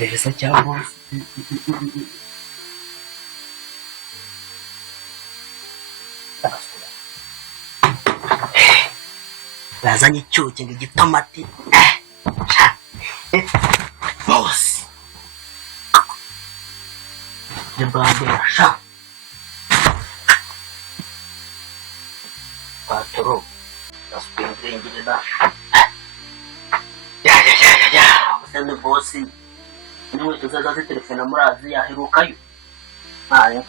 Pereza cyangwa bazanye icyuki ngo igitomati bose Jabandasha patro aspingirengirana ya usende bosi niwe tuzaza telefone murazi yaherukayo ayo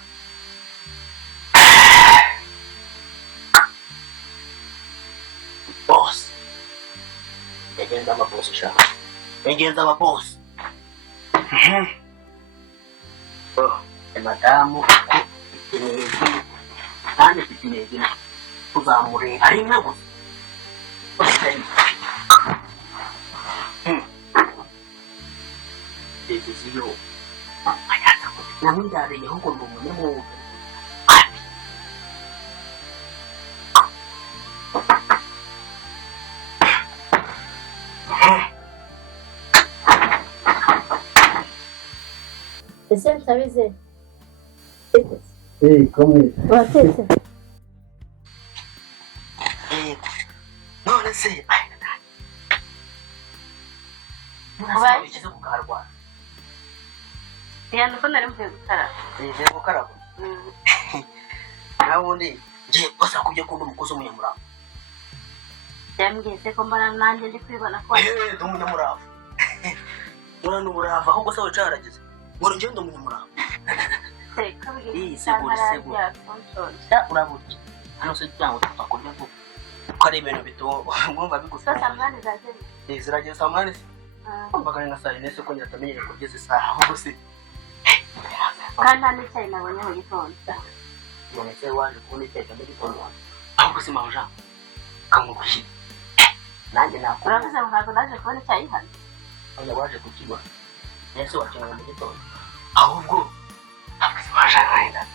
boss ngenda amabosi shaka ngenda amabosi madamu intege kandi mfite intege kuzamureba rimwe gusa televiziyo namwirariye ahubwo ngo umuntu mwuga ese mutabize komwe watetse none se Ubaye? Ugize kukarwa yanda ko nari mvuye gutara nje gukaraba nabundi nje kosa kubye kundi umukozi w'umunyamurava yambwiye se ko mbona nanjye ndi kwibona ko ndi umunyamurava none uburava ahubwo se wicaragize ngo nje ndi umunyamurava kabiri segura urabuki hano se cyangwa tutakurya vuba ko ari ibintu bito ngomba bigusa samani zageze zirageze samani mbagane na saa 4 ko nyatamenyere kugeza isaha ahubwo se kandi nta n'icyayi nabonye mu gitondo none se waje kubona icyayi mu gitondo ahubwo se mawuja kamugushye nanjye nakora uravuze ngo ntabwo naje kubona icyayi hano aho waje kukibona nese wakeneye mu gitondo ahubwo wajana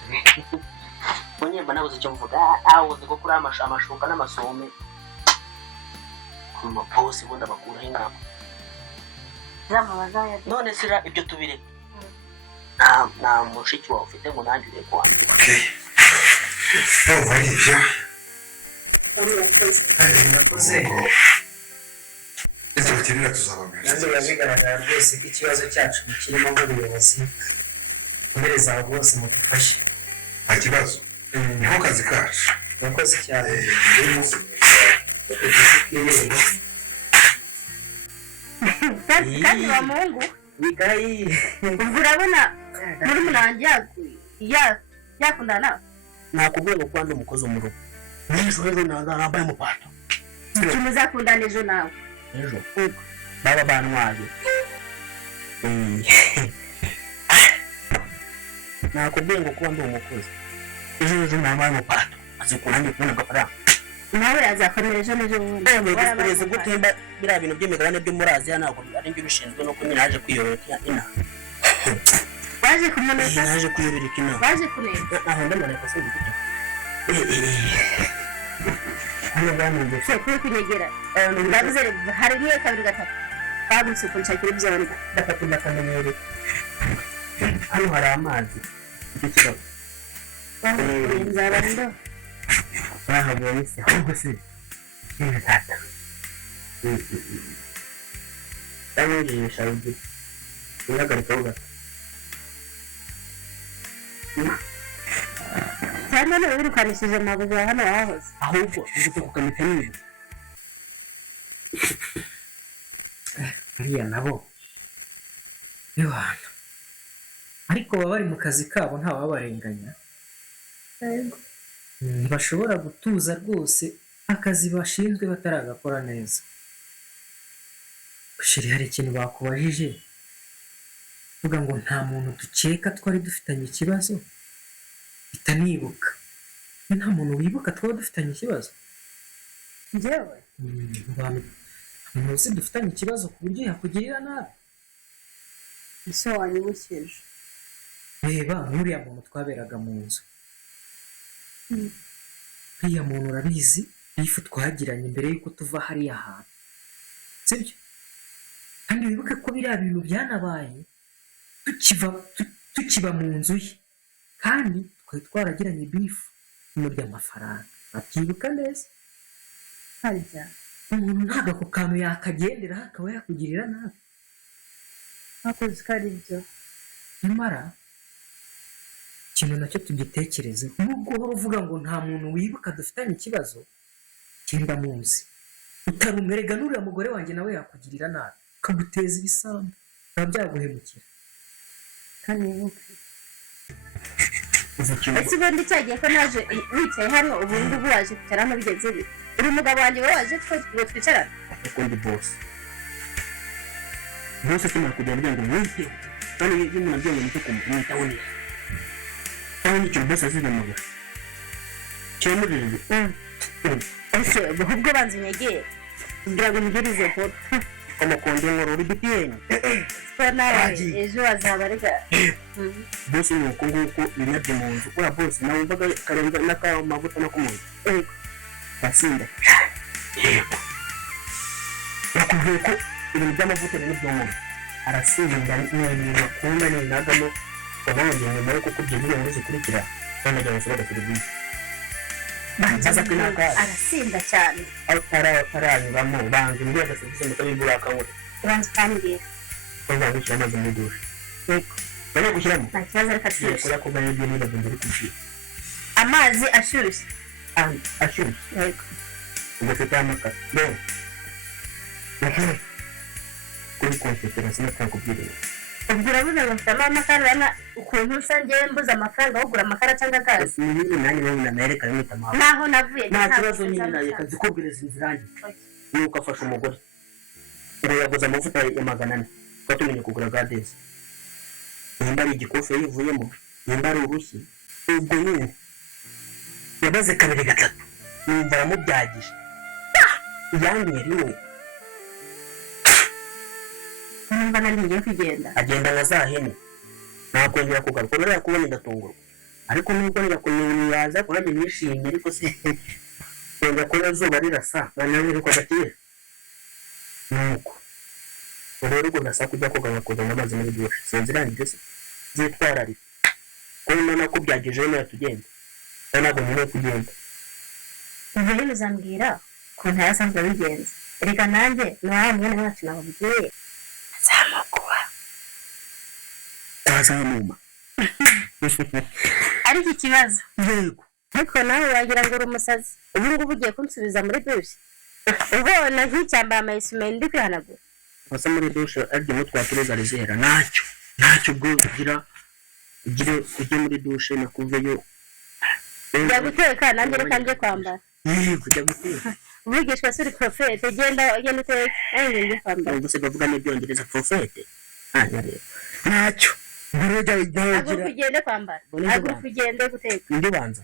mwenyemba nabuze icyo mvuga awuze ko kuri amashuka n'amasume ku maposi bundi abakuraho inama zamabaza ya none sira ibyo tubire na mushiki wawe ufite ngo nanjye ure kwambira barivya nakoze ese bakenera tuzababwira nanze biragaragara rwose ko ikibazo cyacu kirimo nk'ubuyobozi mbere zawe bose mudufashe nta kibazo niho kazi kacu nakoze cyane kandi wa mungu bigayi urabona muri munanjye yakundana nakubwiye ngo kwanda umukozi mu rugo n'ejo rero nambaye umupato muzakundana ejo nawe ejo baba bantwaye nakubwiye ngo kuba ndi umukozi ejo nambaye umupato azikuranye kubona agafaranga nawe azakomera ejo n'ejo bundi warabaze gutemba biriya bintu by'imigabane byo muri Aziya ntabwo ari byo bishinzwe nuko nyine naje kwiyoreka ina waje kumuneka naje kwiyoreka ina waje kuneka aho ndamaneka se gute hano bamwe se kuri kunyegera ndavuze hari niyo kabiri gatatu bagutse kunshakira ibyondo ndakakunda kamenyere hano hari amazi icyo kibazo nzaba ndo bahabonye se ahubwo se ni tata ndamwigisha ugi uhagarika ugato cyane no wirukanishije amabuye hano wahoze ahubwo ufite kukamita niba hariya nabo biwana ariko baba bari mu kazi kabo ntawabarenganya ntibashobora gutuza rwose akazi bashinzwe bataragakora neza sheri hari ikintu bakubajije uvuga ngo nta muntu dukeka twari dufitanye ikibazo bitanibuka nta muntu wibuka twari dufitanye ikibazo njyewe umuntu uzi dufitanye ikibazo ku buryo yakugirira nabi ese wanyibukije reba nk'uriya muntu twaberaga mu nzu uriya muntu urabizi ifu twagiranye mbere y'uko tuva hariya hantu sibyo kandi wibuke ko biriya bintu byanabaye tukiba mu nzu ye kandi twari twaragiranye bifu imurya amafaranga abyibuka neza. harya umuntu ntabwo ako kantu yakagenderaho akaba yakugirira nabi. ntakuzi ko ari byo. nyamara ikintu nacyo tugitekerezeho, nubwo uhora uvuga ngo nta muntu wibuka dufitanye ikibazo, genda muzi utarumwerega n'uriya mugore wanjye nawe yakugirira nabi akaguteza ibisambo biba byaguhemukira. kandi wibuke ese ubundi cyagiye ko naje wicaye hano ubu ngubu waje kwicara hano bigenze bite? uri umugabo wanjye wowe waje ngo twicarane? kuko ndi bosi simara kugira ngo mwite kandi iyo umuntu abyonye muto kumwitaho neza cyangwa n'ikintu bosi azize mu mabara cyamurije ese ubwo banza unyegere kugira ngo umugirize vuba amakondo nkoro uri gutiyenya ko nawe ejo wazabarega. bosi ni uko nguko binabye mu nzu uriya bosi nawe wumvaga karenza n'akamavuta no kumunsi batsinda bakubwiye ko ibintu by'amavuta rero by'umuntu arasinda n'ibintu akunda n'inagamo wabonye nyuma yo kukubwira ibintu ngo zikurikira kandi ajya gusaba serivisi arasinda cyane ataranyuramo banza imbere agaserivisi mutabibura akanguta ubanza ukambwira ubanza gushyira amazi muri dushe bajya gushyiramo nta kibazo reka tuyishe kubera ko bari ibyo niba uri kubwira amazi ashyushye ashyushye yego ugafite amakara rero kuri konfetera sinakakubwira ubwo urabuze amafaranga y'amakara urabona ukuntu usa ngewe mbuze amafaranga wogura amakara cyangwa gazi ni nyine nanjye wowe namereka mwita amazi naho navuye nta kibazo nyine reka zikubwiriza inzira yanjye nuko afasha umugore ngo yaguze amavuta ya 400 twatumenye kugura gadezi nimba ari igikofe yivuyemo nimba ari urushyi ubwo nyine yabaze 2-3 numva yamubyagije yangiye rimwe numva ngiye kugenda agenda nka za hene nakongera kugaruka rero yakubona ndatungurwa ariko nubwo yaza kuranye nishimye ariko se yenda ko zuba rirasa nanone ko gatira nuko rero ubwo ndasa kujya koga kuzana amazi muri dushe sinzirangije se zitwararika ko nona ko byagije neza tugenda ntabwo nyine kugenda ubwo rero uzambwira ko ntayasanzwe bigenze reka nanjye nawe mwene wacu nababwiye azamukuba tazamuma ariko ikibazo yego ariko nawe wagira ngo uri umusazi ubu ngubu ugiye kunsubiza muri dushe ubona nk'icyambaye amayisime ndi kwihanagura basa muri dushe ariko mutwatureza rezera ntacyo ubwo ujye muri dushe nakuveyo ujya guteka nanjye reka njye kwambara kujya guteka ubwigishwa suri profete genda uteke nanjye njye kwambara ubwo se bavuga n'ibyongereza profete ntacyo agura kugende kwambara agura kugende guteka ndi banza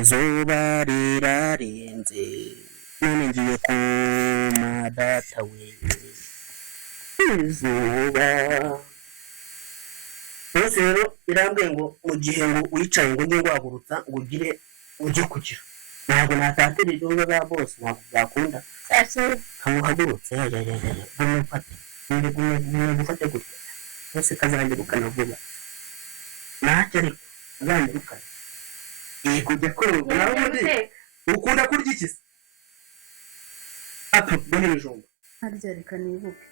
izuba rirarenze none ngiye kuma data we izuba bose rero irambwiye ngo mu gihe ngo wicaye ngo ujye guhagurutsa ngo ujye kugira ntabwo natatira ibyo za bose ntabwo byakunda nkamuhagurutse gufate gutya bose kazangirukana vuba ntacyo ariko kazangirukana kujya koga nawe ubundi ukunda kurya iki se mbona ibijumba harya reka nibuke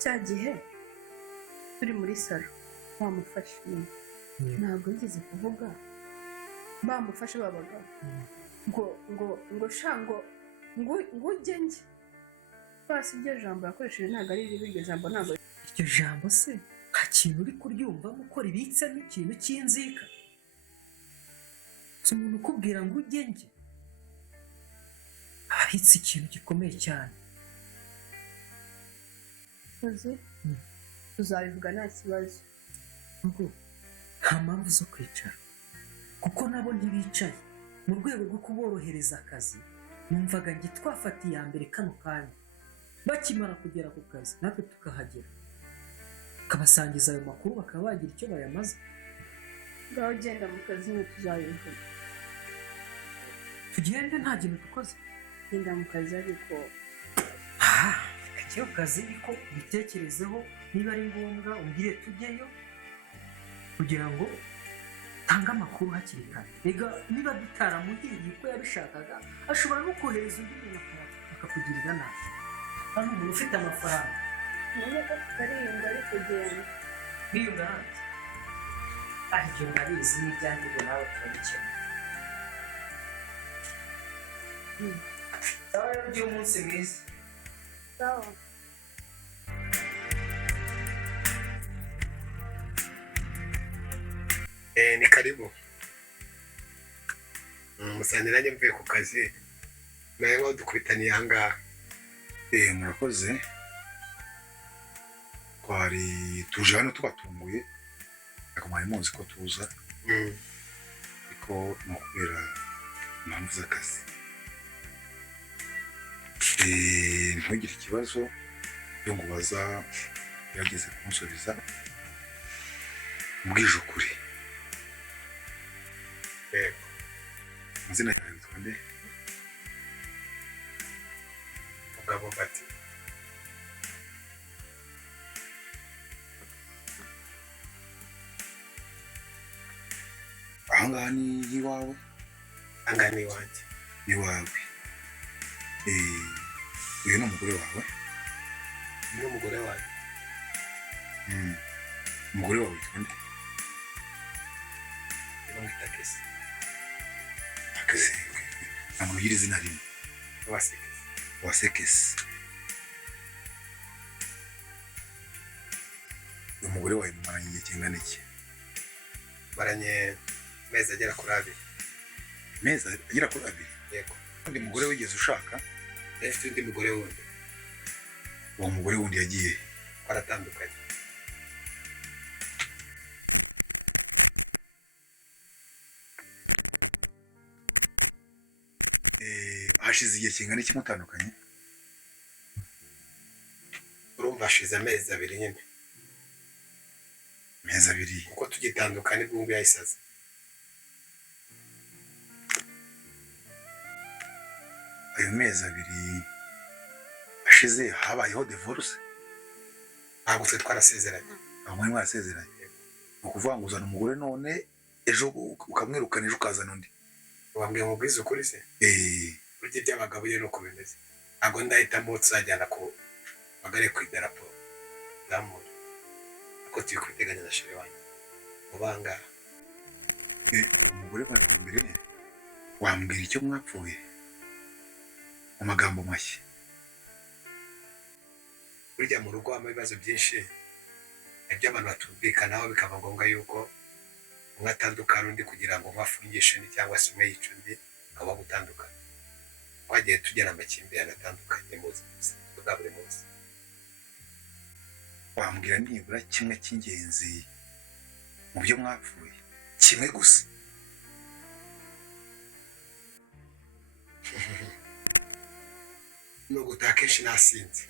cya gihe turi muri salo bamufashe ntabwo yigeze kuvuga bamufashe babagabo ngo shango ngo ujye njye basi iryo jambo yakoresheje ntabwo ari iryo jambo ntabwo iryo jambo se nta kintu uri kuryumvamo ko ribitsemo ikintu cy'inzika si umuntu ukubwira ngo ujye njye abitse ikintu gikomeye cyane tuzabivuga nta kibazo ngo nta mpamvu zo kwicara kuko nabo ntibicaye mu rwego rwo kuborohereza akazi numvaga njye twafatiye iya mbere kano kanya bakimara kugera ku kazi natwe tukahagera tukabasangiza ayo makuru bakaba bagira icyo bayamaze. ngaho ugenda mu kazi ntituzabivuga tugende nta kintu dukoze genda mu kazi ariko icyo kazi ariko bitekerezeho niba ari ngombwa umbwire tujyeyo kugira ngo tange amakuru hakiri kare. Ega niba bitaramuhiriye uko yabishakaga ashobora no kohereza undi muntu akakugirira nabi. Hano umuntu ufite amafaranga none ko tutariyunga ari kugenda biyunga hanze ibyo ndabizi n'ibyanjye ibyo nawe turabikemura. Sawa rero ugire umunsi mwiza. sawa Ni karibu. Musanze nanjye mvuye ku kazi. Nawe ngo dukubitaniye aha ngaha. Murakoze. Twari tuje hano tubatunguye. Ariko mwari muzi ko tuza. Ariko ni ukubera impamvu z'akazi. Ntugire ikibazo byo ngo baza yageze kunsubiza. Mbwije ukuri. Amazina yawe witwa nde? Mugabo Bati. Aha ngaha ni iwawe? Aha ngaha ni iwanjye. Ni iwawe. Uyu ni umugore wawe? Ni umugore wawe. Umugore wawe witwa nde? Bamwita Kesi. Kesi. Ntabwo ugira izina rimwe. Wasekesi. Wasekesi. Uyu mugore wawe mumaranye igihe kingana iki? Maranye amezi agera kuri 2. Amezi agera kuri 2? Yego. Undi mugore wigeze ushaka? Afite undi mugore wundi. Uwo mugore wundi yagiye? Baratandukanye. Hashize igihe kingana iki mutandukanye? Urumva hashize amezi 2 nyine. Amezi 2? Uko tugitandukanye bw'umwe yayisaze. Ayo mezi 2 ashize habayeho divorce? Ntabwo twe twarasezeranye. Aho mwari mwarasezeranye? Ni ukuvuga ngo uzana umugore none ejo ukamwirukana ejo ukazana undi. Wambwiye mu bwiza ukuri se? Burya iby'abagabo rero uko bimeze. Ntabwo ndahitamo tuzajyana ku magare ku idarapo zamura. Ako turi kwiteganya na sheri wanjye. Mubanga. Umugore wawe mbere wambwira icyo mwapfuye? Mu magambo mashya. Burya mu rugo hama ibibazo byinshi. Ibyo abantu batumvikanaho bikaba ngombwa yuko umwe atandukana undi kugira ngo bafungishe undi cyangwa se umwe yica undi akaba gutandukana. Twagiye tugera amakimbirane atandukanye mu buzima bwa buri munsi. Wambwira nibura kimwe cy'ingenzi mu byo mwapfuye? Kimwe gusa. No gutaha kenshi nasinze.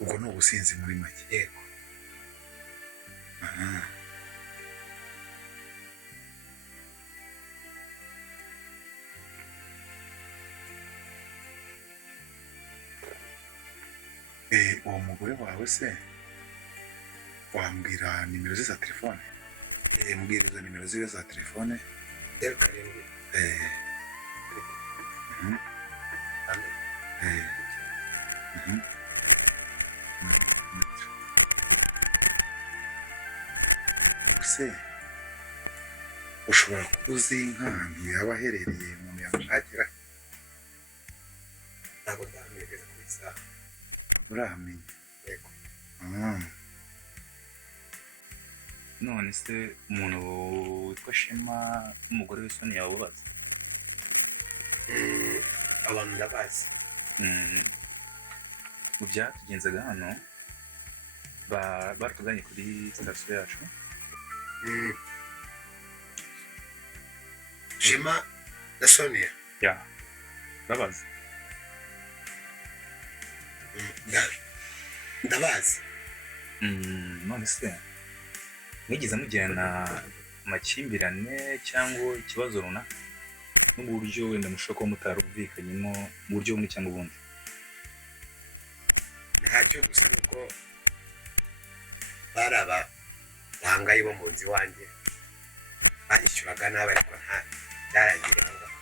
Ubwo ni ubusinzi muri make? Yego. Uwo mugore wawe se wambwira nimero ze za telefone? Mbwira izo nimero ziwe za telefone. 07. Ubuse ushobora kuba uzi nk'ahantu yaba aherereye umuntu yamushakira? Ntabwo ndamwegeza ku isaha. Uramenya? Yego. None se umuntu witwa Shema n'umugore w'isoni yawe ubaza? Abantu ndabazi. Mu byatugenzaga hano baratuganye kuri sitasiyo yacu. Shema na Sonia? Ya, babazi. Ndabazi. None se mwigeze mugirana amakimbirane cyangwa ikibazo runaka? n'uburyo wenda mushobora kuba mutarumvikanyemo mu buryo bumwe cyangwa ubundi. ntacyo gusa nuko bari abahangayi bo mu nzu iwanjye banyishyuraga nabi ariko nta byarangiriye aho ngaho.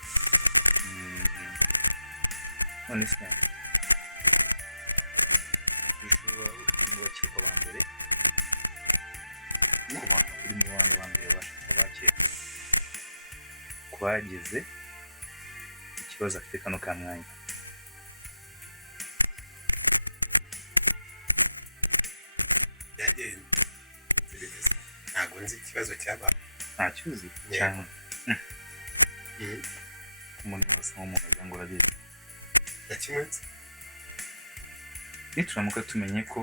none se ushobora uri mu bakekwa ba mbere kuba uri mu bantu ba mbere bashaka bakekwa ku bagize ikibazo afite kano ka mwanya. byagenze ntabwo nzi ikibazo cyaba ntacyo uzi cyane umuntu wese w'umuntu agira ngo urabizi. na kimwe nzi. nituramuka tumenye ko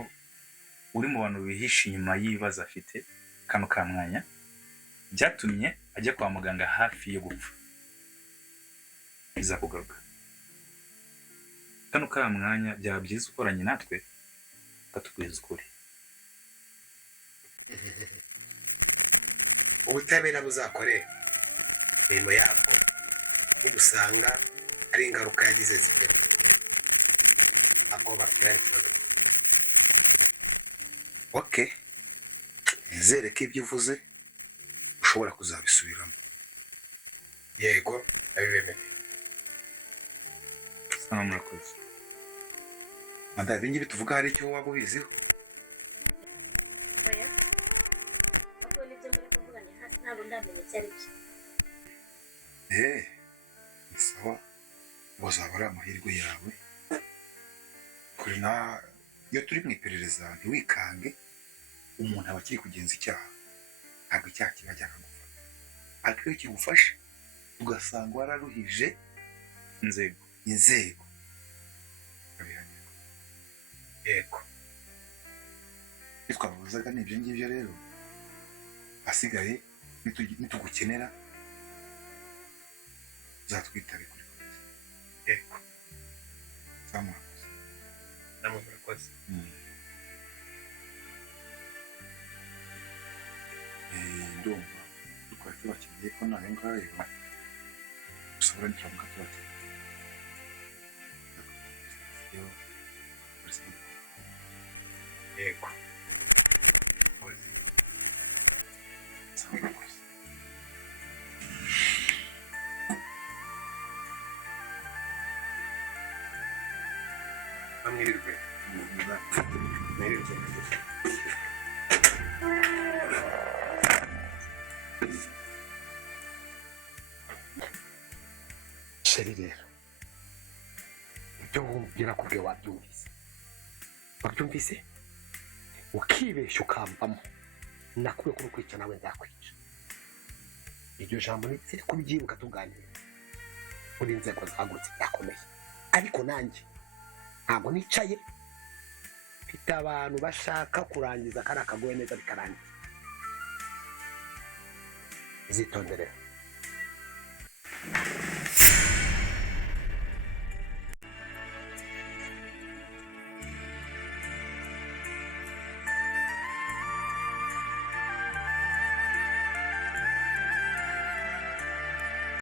uri mu bantu bihishe inyuma y'ibibazo afite kano ka mwanya byatumye ajya kwa muganga hafi yo gupfa, bizakugaruka. Kano ka mwanya byaba byiza ukoranye natwe ukatubwiza ukuri. ubutabera buzakore imirimo yabwo nibusanga ari ingaruka yagize zive ntabwo bafite n'ikibazo. okay nizere ko ibyo uvuze ushobora kuzabisubiramo. yego ndabibemeye. Sana murakoze. madamu ibi ngibi tuvuga hari icyo waba ubiziho? oya ahubwo nibyo muri kuvugana hasi ntabwo ndamenya icyo ari byo. ni sawa ngo azaba ari amahirwe yawe kuri na iyo turi mu iperereza ntiwikange umuntu aba akiri kugenza icyaha ntabwo icyaha kiba cyakagufata ariko iyo kigufashe ugasanga wararuhije inzego ukabihanirwa. yego ibyo twababuzaga ni ibyo ngibyo rero asigaye nitugukenera uzatwitabe kuri polisi. yego zamurakoze namwe murakoze. ndumva twari tubakeneye ko nayo ngayo ushobora nituramuka tubakeneye. yego bamwirirwe mwirirwe. sheri rero ibyo wumvira kubwe wabyumvise ukibeshya ukambamo nakuye kuri kwica nawe nzakwica. iryo jambo nitsire kubyibuka tuganira muri inzego zahagurutse byakomeye ariko nanjye ntabwo nicaye mfite abantu bashaka kurangiza kariya kagoye neza bikarangira. zitondere